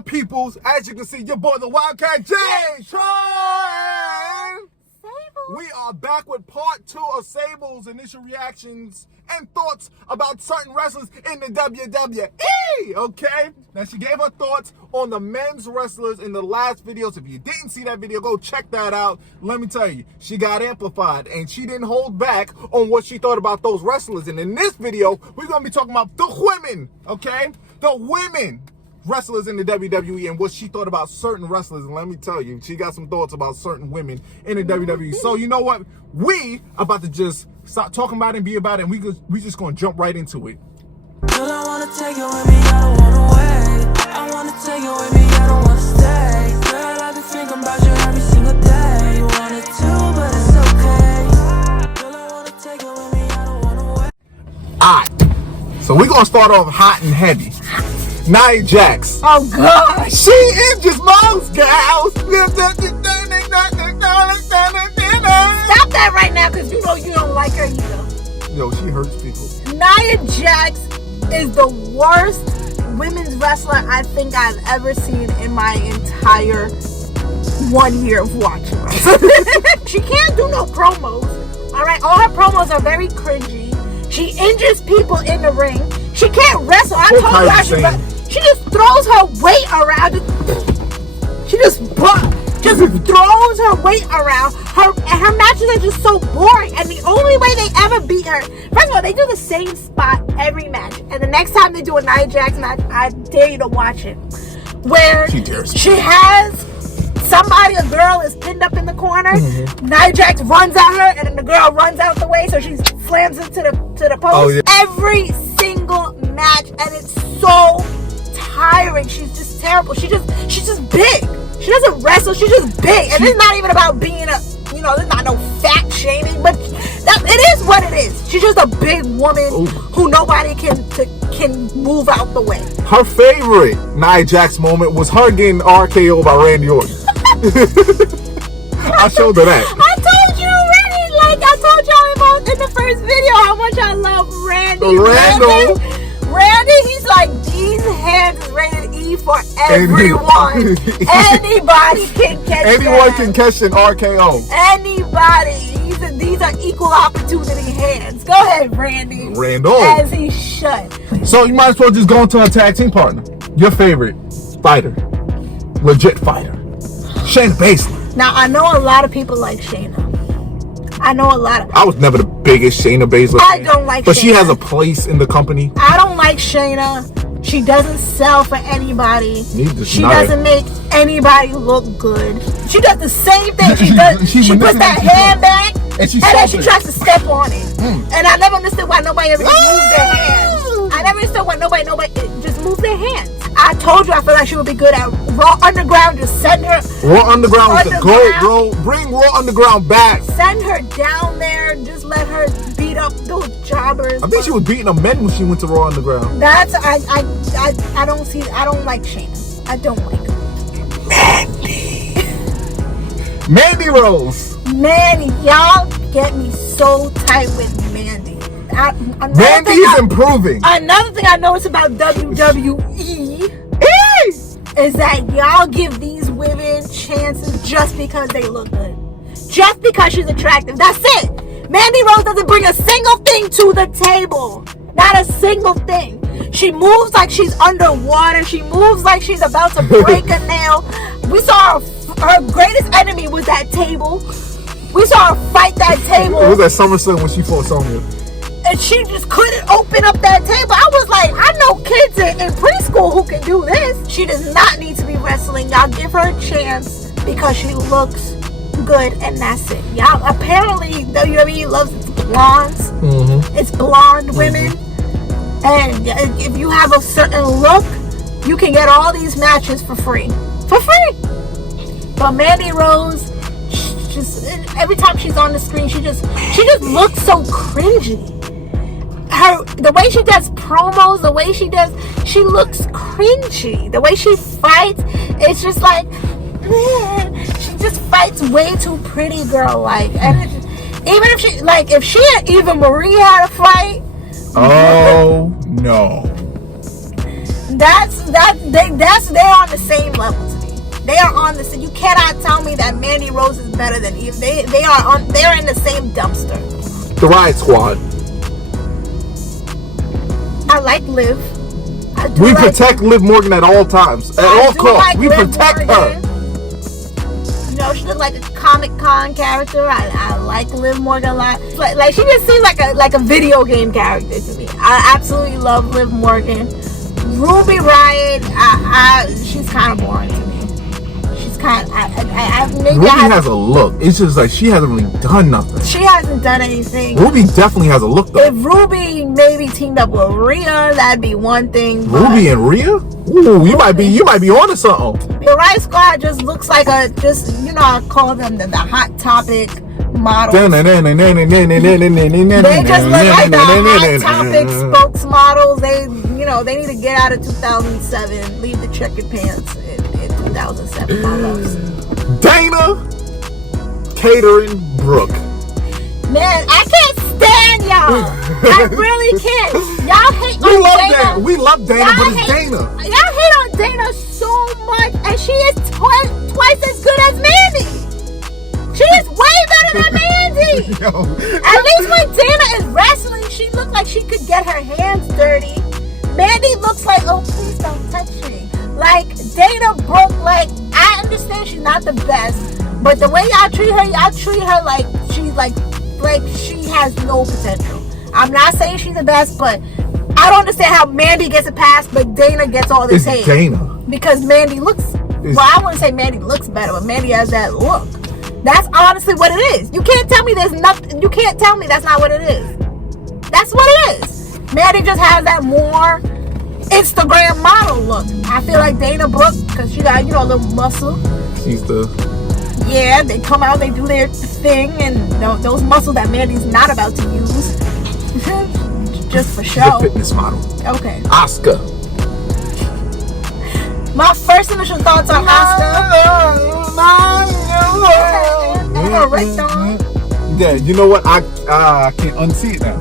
my peoples? As you can see, your boy, the Wildcat J. Tron. We are back with part 2 of Sable's initial reactions and thoughts about certain wrestlers in the WWE. Okay? Now, she gave her thoughts on the men's wrestlers in the last video. So if you didn't see that video, go check that out. Let me tell you, she got amplified and she didn't hold back on what she thought about those wrestlers. And in this video, we're going to be talking about the women, okay? The women wrestlers in the WWE and what she thought about certain wrestlers. And let me tell you, she got some thoughts about certain women in the WWE. So you know what? We about to just stop talking about it and be about it, and we just gonna jump right into it. Girl, I wanna take you with me, I don't wanna wait. I wanna take you with me, I don't wanna stay. Girl, I've been thinking about you every single day. You wanted to, but it's okay. Girl, I wanna take you with me, I don't wanna wait. Alright, so we're gonna start off hot and heavy. Nia Jax. Oh God, she is just most gals. Stop that right now, because you know you don't like her either. Yo, she hurts people. Nia Jax is the worst women's wrestler I think I've ever seen in my entire 1 year of watching her. She can't do no promos. Alright, all her promos are very cringy. She injures people in the ring. She can't wrestle. I told you she just throws her weight around. She just throws her weight around. Her matches are just so boring. And the only way they ever beat her, first of all, they do the same spot every match. And the next time they do a Nia Jax match, I dare you to watch it. Where she has somebody, a girl is pinned up in the corner. Nia Jax runs at her, and then the girl runs out the way, so she slams into the post. Oh, yeah. Every single match, and it's so tiring. She's just terrible. She's just big. She doesn't wrestle. She's just big, and it's not even about being there's not no fat shaming, but it is what it is. She's just a big woman who nobody can move out the way. Her favorite Nia Jax moment was her getting RKO by Randy Orton. I showed her that. I told you already, like I told y'all about in the first video, how much I love Randy. Randy, he's like, these hands is rated E for everyone. Anybody can catch Anyone can catch an RKO. Anybody. These are equal opportunity hands. Go ahead, Randy. Randall. As he should. So you might as well just go into a tag team partner. Your favorite fighter. Legit fighter. Shayna Baszler. Now, I know a lot of people like Shayna. I know a lot of... I was never the biggest Shayna Baszler fan. I don't like But Shayna. she has a place in the company. I don't like Shayna. She doesn't sell for anybody. She doesn't make anybody look good. She does the same thing. She does. She puts that hand back and then she tries to step on it. And I never understood why nobody ever just moved their hands. I never understood why nobody just moved their hands. I told you I feel like she would be good at Raw Underground. Just send her. Raw Underground with the gold, bro. Bring Raw Underground back. Send her down there. Just let her beat up those jobbers. I think she was beating up men when she went to Raw Underground. That's I don't see. I don't like Shayna. I don't like her. Mandy Rose. Mandy, y'all get me so tight with Mandy. Mandy is improving. Another thing I notice about WWE is that y'all give these women chances just because they look good. Just because she's attractive. That's it. Mandy Rose doesn't bring a single thing to the table. Not a single thing. She moves like she's underwater. She moves like she's about to break a nail. We saw her greatest enemy was that table. We saw her fight that table. It was at SummerSlam when she fought Sonya. And she just couldn't open up that table. I was like, I know kids in preschool who can do this. She does not need to be wrestling. Y'all give her a chance because she looks good, and that's it. Y'all, apparently WWE loves its blondes. It's blonde women. And if you have a certain look, you can get all these matches for free. For free. But Mandy Rose, just every time she's on the screen, she just looks so cringy. The way she does promos, the way she looks cringy. The way she fights, it's just like, man, she just fights way too pretty girl like. And even if she and Eva Marie had a fight, Oh no. That's they're on the same level to me. They are on the same. You cannot tell me that Mandy Rose is better than Eve. They're in the same dumpster. The Riot Squad. I like Liv. We protect Liv Morgan at all times. At all costs. We protect her. You know, she looks like a Comic Con character. I like Liv Morgan a lot. Like she just seems like a video game character to me. I absolutely love Liv Morgan. Ruby Riott, she's kind of boring to me. She's kind of, Ruby has a look. It's just like she hasn't really done nothing. She hasn't done anything. Ruby definitely has a look though. If Ruby maybe teamed up with Rhea, that'd be one thing. Ruby and Rhea? Ooh, you might be onto something. The Riot Squad just looks like I call them the hot topic models. They just look like the hot topic spokesmodels. They need to get out of 2007. Leave the checkered pants in 2007. My loves. Dana, Catering, Brooke. Man, I can't stand y'all. I really can't. Y'all hate on Dana. We love Dana, but it's Dana. Y'all hate on Dana so much, and she is twice as good as Mandy. She is way better than Mandy. At least when Dana is wrestling, she looks like she could get her hands dirty. Mandy looks like, oh, please don't touch me. Like, Dana Brooke, like, I understand she's not the best, but the way y'all treat her like she's like she has no potential. I'm not saying she's the best, but I don't understand how Mandy gets a pass, but Dana gets all this hate. It's Dana. Because Mandy looks, I wouldn't say Mandy looks better, but Mandy has that look. That's honestly what it is. You can't tell me there's nothing, you can't tell me that's not what it is. That's what it is. Mandy just has that more Instagram model look. I feel like Dana Brooke, because she got, a little muscle. She's the... Yeah, they come out, they do their thing, and those muscles that Mandy's not about to use. Just for show. She's a fitness model. Okay. Asuka. My first initial thoughts on Asuka. And her red thong. Yeah, you know what? I can't unsee it now.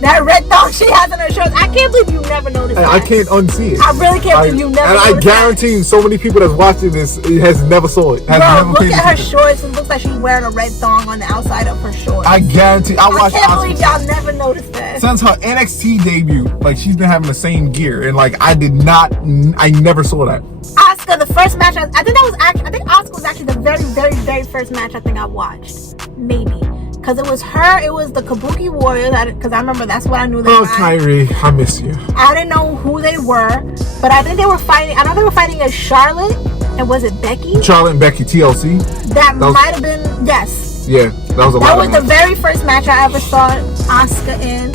That red thong she has in her shorts. I can't believe you never noticed that. I can't unsee it. I really can't believe you never noticed that. And I guarantee you, so many people that's watching this has never saw it. Bro, look at her shorts. It looks like she's wearing a red thong on the outside of her shorts. I guarantee. I can't believe y'all never noticed that. Since her NXT debut, like, she's been having the same gear, and like I never saw that. Asuka, the first match, I think Asuka was actually the very, very, very first match I think I watched. Maybe. Because it was her, it was the Kabuki Warriors, because I remember that's what I knew they were. Oh, Kyrie, I miss you. I didn't know who they were, but I think they were fighting, I know they were fighting as Charlotte, and was it Becky? Charlotte and Becky, TLC. That might have been, yes. Yeah, that was a lot. That was the very first match I ever saw Asuka in.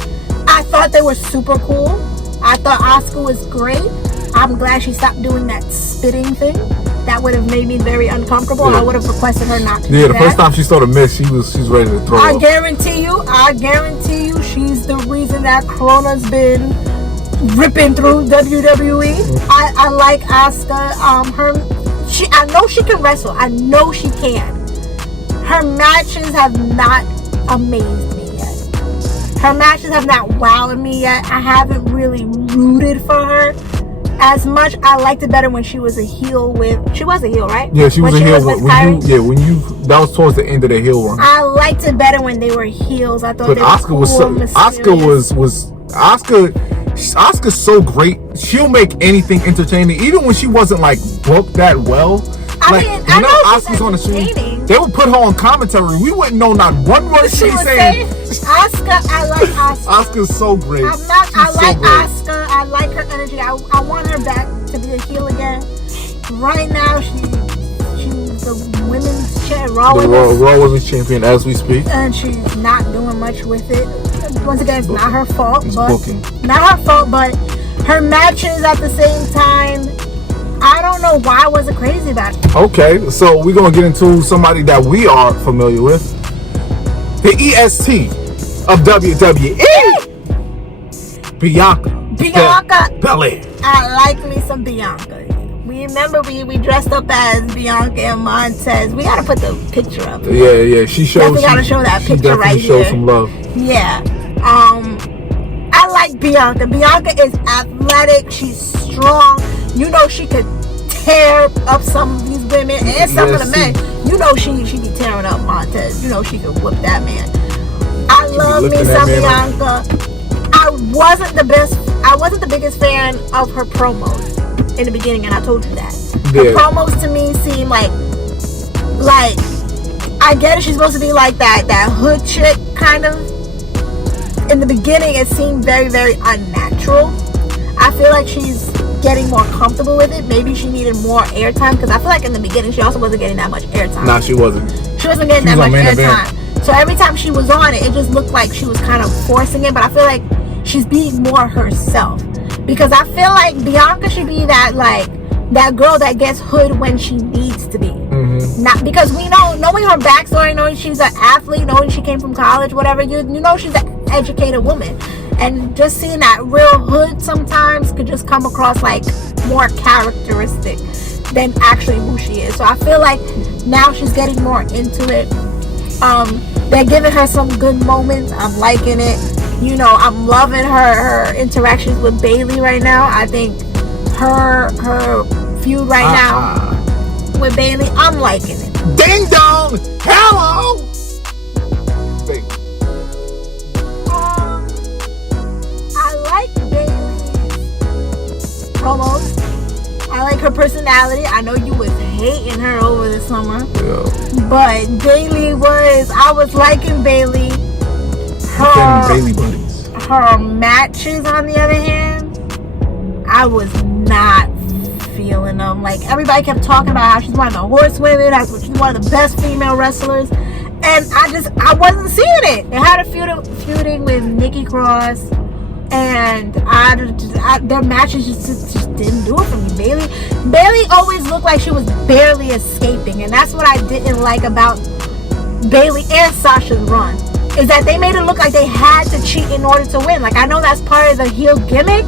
I thought they were super cool. I thought Asuka was great. I'm glad she stopped doing that spitting thing. That would have made me very uncomfortable. Yeah. I would have requested her not to do that. The first time she saw the mist, she's ready to throw up. I guarantee you, she's the reason that Corona's been ripping through WWE. I like Asuka. I know she can wrestle. I know she can. Her matches have not amazed me yet. Her matches have not wowed me yet. I haven't really rooted for her as much. I liked it better when she was a heel she was a heel, right? Yeah, she was a heel. That was towards the end of the heel run. I liked it better when they were heels. I thought Asuka's so great. She'll make anything entertaining, even when she wasn't like booked that well. I know Asuka's on the screen. They would put her on commentary. We wouldn't know not one word she's saying. Asuka, I like Asuka. Asuka's so great. I like Asuka. I like her energy. I want her back to be a heel again. Right now, she's the women's Raw Women's Champion as we speak, and she's not doing much with it. Once again, it's not her fault. Not her fault, but her matches at the same time, I don't know why I wasn't crazy about it. Okay, so we're going to get into somebody that we are familiar with. The EST of WWE. Bianca Belair. I like me some Bianca. We remember we dressed up as Bianca and Montez. We got to put the picture up. Yeah. She shows. Definitely got to show that picture right here. Show some love. Yeah. I like Bianca. Bianca is athletic. She's strong. You know she could tear up some of these women and some of the men. You know she be tearing up Montez. You know she could whip that man. I love me some Bianca. I wasn't the biggest fan of her promos in the beginning, and I told you that. Her promos to me seem like I get it, she's supposed to be like that hood chick kind of. In the beginning it seemed very, very unnatural. I feel like she's getting more comfortable with it. Maybe she needed more airtime, because I feel like in the beginning she also wasn't getting that much airtime. Nah, she wasn't. She wasn't getting that much airtime. So every time she was on it just looked like she was kind of forcing it. But I feel like she's being more herself, because I feel like Bianca should be that girl that gets hood when she needs to be. Not because we know, knowing her backstory, knowing she's an athlete, knowing she came from college, whatever, you know she's an educated woman. And just seeing that real hood sometimes could just come across like more characteristic than actually who she is. So I feel like now she's getting more into it. They're giving her some good moments. I'm liking it. You know, I'm loving her interactions with Bailey right now. I think her feud right now with Bailey, I'm liking it. Ding dong! Hello! I like Bailey's promos. I like her personality. I know you was hating her over the summer. Yeah. But I was liking Bailey. Bailey buddies. Her matches, on the other hand, I was not feeling them. Like, everybody kept talking about how she's one of the horsewomen, she's one of the best female wrestlers, and I wasn't seeing it. They had a feuding with Nikki Cross, and their matches just didn't do it for me. Bailey always looked like she was barely escaping, and that's what I didn't like about Bailey and Sasha's run, is that they made it look like they had to cheat in order to win. Like, I know that's part of the heel gimmick,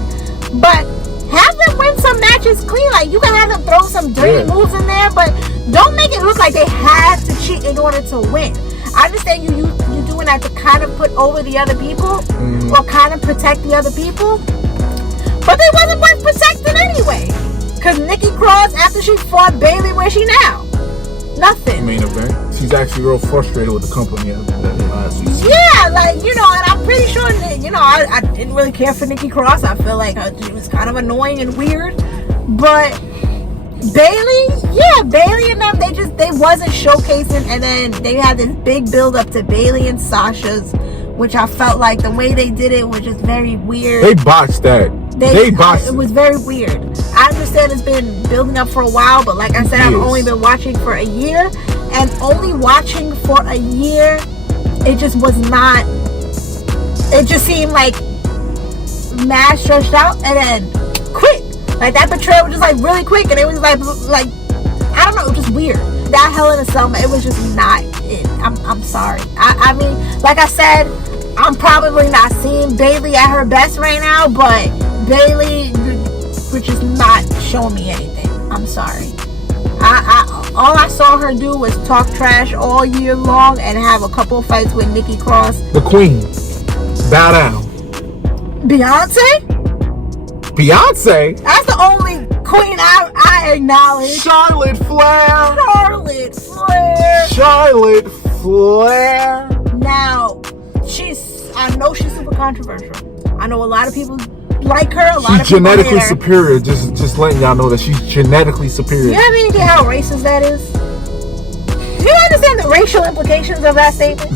but have them win some matches clean. Like, you can have them throw some dirty moves in there, but don't make it look like they had to cheat in order to win. I understand you doing that to kind of put over the other people or kind of protect the other people, but they wasn't worth protecting anyway. Because Nikki Cross, after she fought Bailey, where's she now? Nothing. Main event. She's actually real frustrated with the company. Yeah, like, you know, and I'm pretty sure that, you know, I didn't really care for Nikki Cross. I feel like she was kind of annoying and weird. But Bailey and them, they wasn't showcasing, and then they had this big build up to Bailey and Sasha's, which I felt like the way they did it was just very weird. They botched that. They botched it. Was very weird. I understand it's been building up for a while, but like I said, I've only been watching for a year, and only watching for a year, it just was not. It just seemed like mad stretched out and then quick. Like, that betrayal was just like really quick, and it was like I don't know, it was just weird. That Hell in a Cell, it was just not it. I'm sorry. I mean, like I said, I'm probably not seeing Bailey at her best right now, but Bailey, which is not showing me anything. I'm sorry. All I saw her do was talk trash all year long and have a couple fights with Nikki Cross. The queen. Bow down. Beyonce? Beyonce? That's the only queen I acknowledge. Charlotte Flair. Charlotte Flair. Now, I know she's super controversial. I know a lot of people like her. A lot of people genetically hate her. superior. Just letting y'all know that she's genetically superior. You have any idea how racist that is? Do you understand the racial implications of that statement?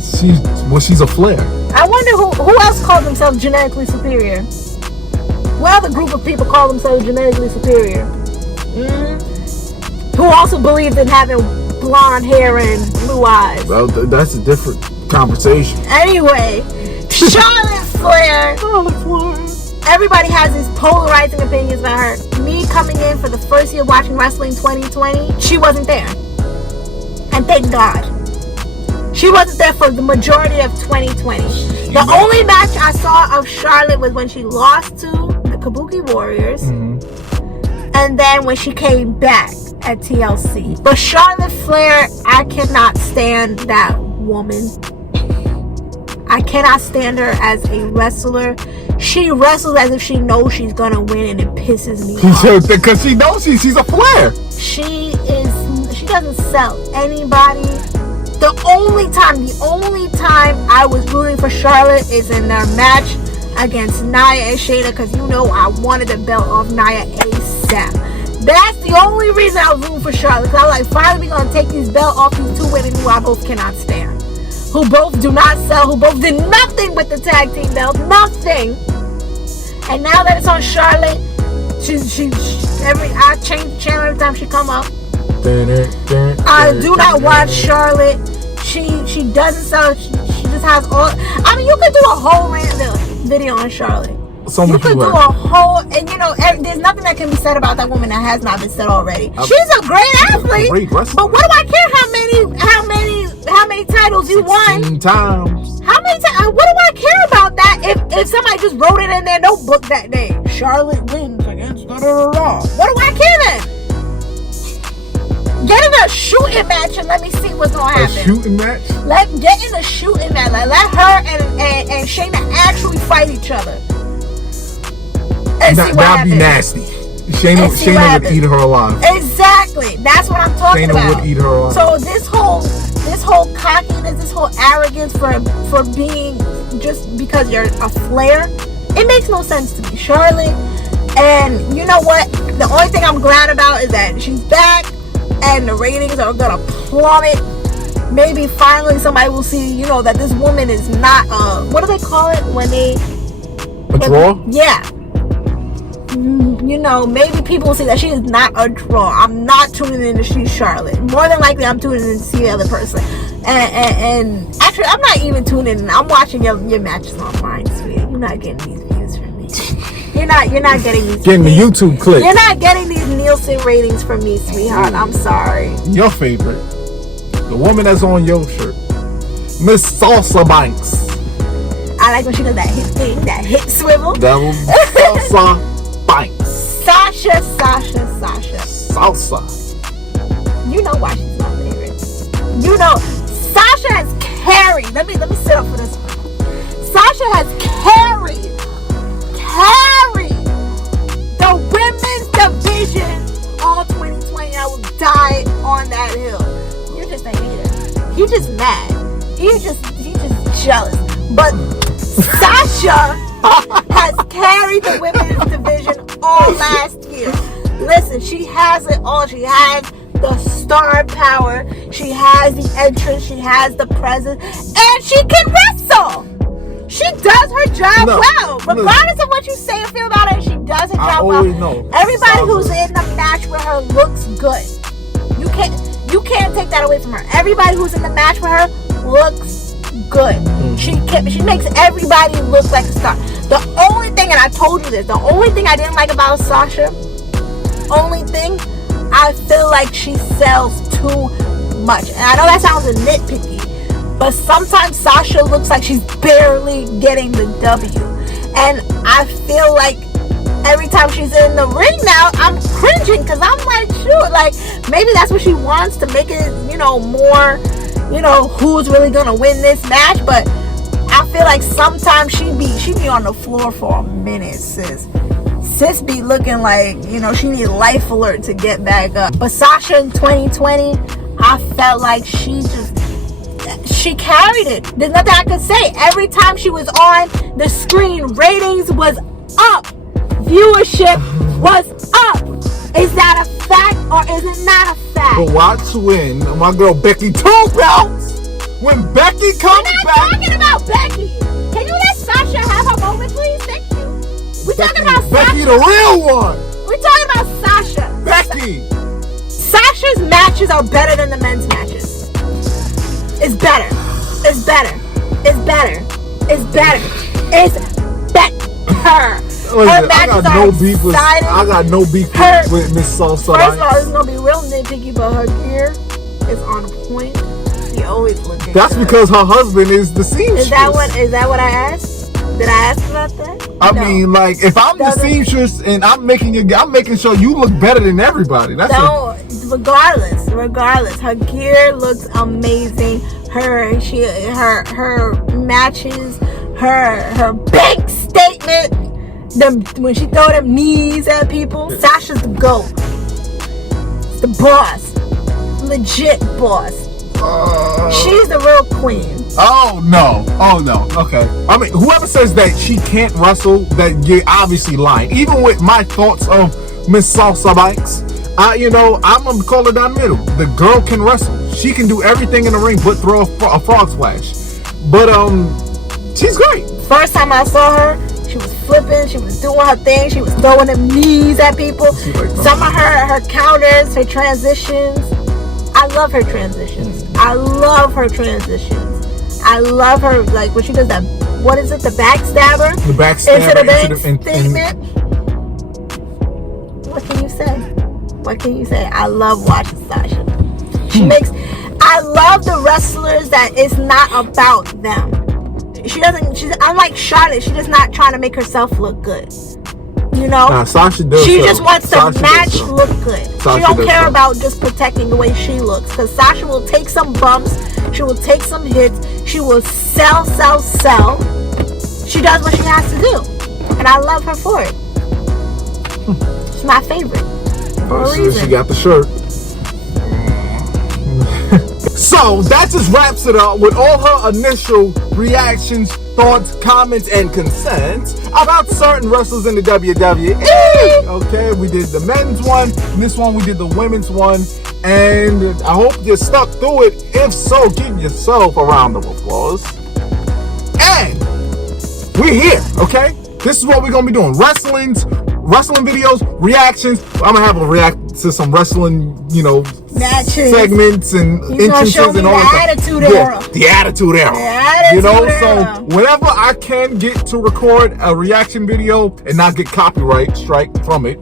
She's a Flair. I wonder who else called themselves genetically superior. What other group of people call themselves genetically superior? Who also believed in having blonde hair and blue eyes. Well, that's a different conversation. Anyway, Charlotte Flair. Everybody has these polarizing opinions about her. Me coming in for the first year watching wrestling 2020, she wasn't there. And thank God. She wasn't there for the majority of 2020. The only match I saw of Charlotte was when she lost to the Kabuki Warriors. And then when she came back at TLC. But Charlotte Flair, I cannot stand that woman. I cannot stand her as a wrestler. She wrestles as if she knows she's gonna win, and it pisses me off. Because she knows she's a Flair. She doesn't sell anybody. The only time I was rooting for Charlotte is in their match against Nia and Shayna, because you know I wanted the belt off Nia ASAP. That's the only reason I was rooting for Charlotte, because I was like, finally we're gonna take this belt off these two women who I both cannot stand, who both do not sell, who both did nothing with the tag team belt, nothing. And now that it's on Charlotte, I change the channel every time she come up. I do not watch Charlotte. She doesn't sell. She just has all. I mean, you could do a whole random video on Charlotte. You could do a whole, and you know, there's nothing that can be said about that woman that has not been said already. She's a great athlete, but what do I care how many titles you won? 16 times. How many times? What do I care about that if somebody just wrote it in their notebook that day? Charlotte wins against da da da da. What do I care then? Get in a shooting match and let me see what's gonna happen. A shooting match? Get in a shooting match. Let her and Shayna actually fight each other. And see what that'd be happens. nasty. Shayna would eat her alive. Exactly. That's what I'm talking about. Shayna would eat her alive. So this whole cockiness, this whole arrogance for being just because you're a Flair, it makes no sense to me, Charlotte. And you know what? The only thing I'm glad about is that she's back and the ratings are gonna plummet. Maybe finally somebody will see, you know, that this woman is not what do they call it when they a draw? Yeah. You know, maybe people will see that she is not a draw. I'm not tuning in to see Charlotte. More than likely, I'm tuning in to see the other person. And actually, I'm not even tuning in. I'm watching your matches online, sweetie. You're not getting these views from me. You're not getting these. Getting the YouTube clip. You're not getting these Nielsen ratings from me, sweetheart. I'm sorry. Your favorite, the woman that's on your shirt, Miss Salsa Banks. I like when she does that hip thing, that hip swivel. That was Salsa Banks. Sasha. Salsa. You know why she's my favorite. You know, Sasha has carried. Let me sit up for this one. Sasha has carried the women's division all 2020. I will die on that hill. You're just a hater. You're just mad. You're just jealous. But Sasha has carried the women's division all last year. Listen, she has it all. She has the star power. She has the entrance. She has the presence. And she can wrestle. She does her job well. Regardless of what you say or feel about her, she does her job well. Know. Everybody who's in the match with her looks good. You can't take that away from her. Everybody who's in the match with her looks good. She makes everybody look like a star. The only thing, and I told you this, the only thing I didn't like about Sasha, I feel like she sells too much. And I know that sounds a nitpicky, but sometimes Sasha looks like she's barely getting the W. And I feel like every time she's in the ring now, I'm cringing because I'm like, shoot, like maybe that's what she wants to make it, you know, more, you know, who's really gonna win this match. But I feel like sometimes she be on the floor for a minute, sis be looking like, you know, she need life alert to get back up. But Sasha in 2020, I felt like she carried it. There's nothing I could say. Every time she was on the screen, ratings was up, viewership was up. Is that a fact or is it not a fact? But watch when my girl Becky 2 belts. When Becky comes back. We're not talking about Becky. Can you let Sasha have her moment, please? Thank you. We're talking about Sasha. Becky, the real one. We're talking about Sasha. Becky. Sasha's matches are better than the men's matches. It's better. It's better. It's better. It's better. It's better. Her matches are exciting. I got no beef with Miss Salsa. First of all, it's gonna be real nitpicky, but her gear is on point. She always looking. That's good. because her husband is the seamstress. Is that what I asked? Did I ask about that? I mean, like, if I'm the seamstress and I'm making sure you look better than everybody. Regardless, her gear looks amazing. Her matches, her bank statement. When she throw them knees at people, Sasha's the GOAT. The boss. Legit boss. She's the real queen. Oh no. Okay. I mean, whoever says that she can't wrestle, that you're obviously lying. Even with my thoughts of Miss Salsa Banks, I'm gonna call her down the middle. The girl can wrestle. She can do everything in the ring but throw a frog splash. But she's great. First time I saw her, she was flipping, she was doing her thing, she was throwing them knees at people. Some of her counters, her transitions. I love her transitions. I love her, like when she does that, what is it, the backstabber? The backstabber into the bank statement. What can you say? I love watching Sasha. I love the wrestlers that it's not about them. She's unlike Charlotte, she's just not trying to make herself look good. Sasha does. She just wants the match look good. She don't care about just protecting the way she looks, because Sasha will take some bumps, she will take some hits, she will sell. She does what she has to do, and I love her for it. She's my favorite for a reason. She got the shirt. So that just wraps it up with all her initial reactions, thoughts, comments, and concerns about certain wrestlers in the WWE. Okay, we did the men's one, and this one we did the women's one, and I hope you stuck through it. If so, give yourself a round of applause. And we're here, okay? This is what we're gonna be doing: wrestling videos, reactions. I'm gonna have a react to some wrestling, matches, segments and entrances and all that. The attitude era. So whenever I can get to record a reaction video and not get copyright strike from it,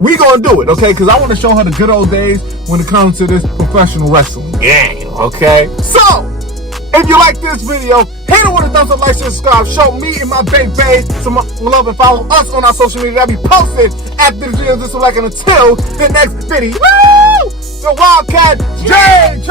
we gonna do it, okay? Because I want to show her the good old days when it comes to this professional wrestling game, okay? So if you like this video, hit it with a thumbs up, like, subscribe. Show me and my baby some love and follow us on our social media. That'll be posted after this video. This is like until the next video. Woo! The Wildcat J.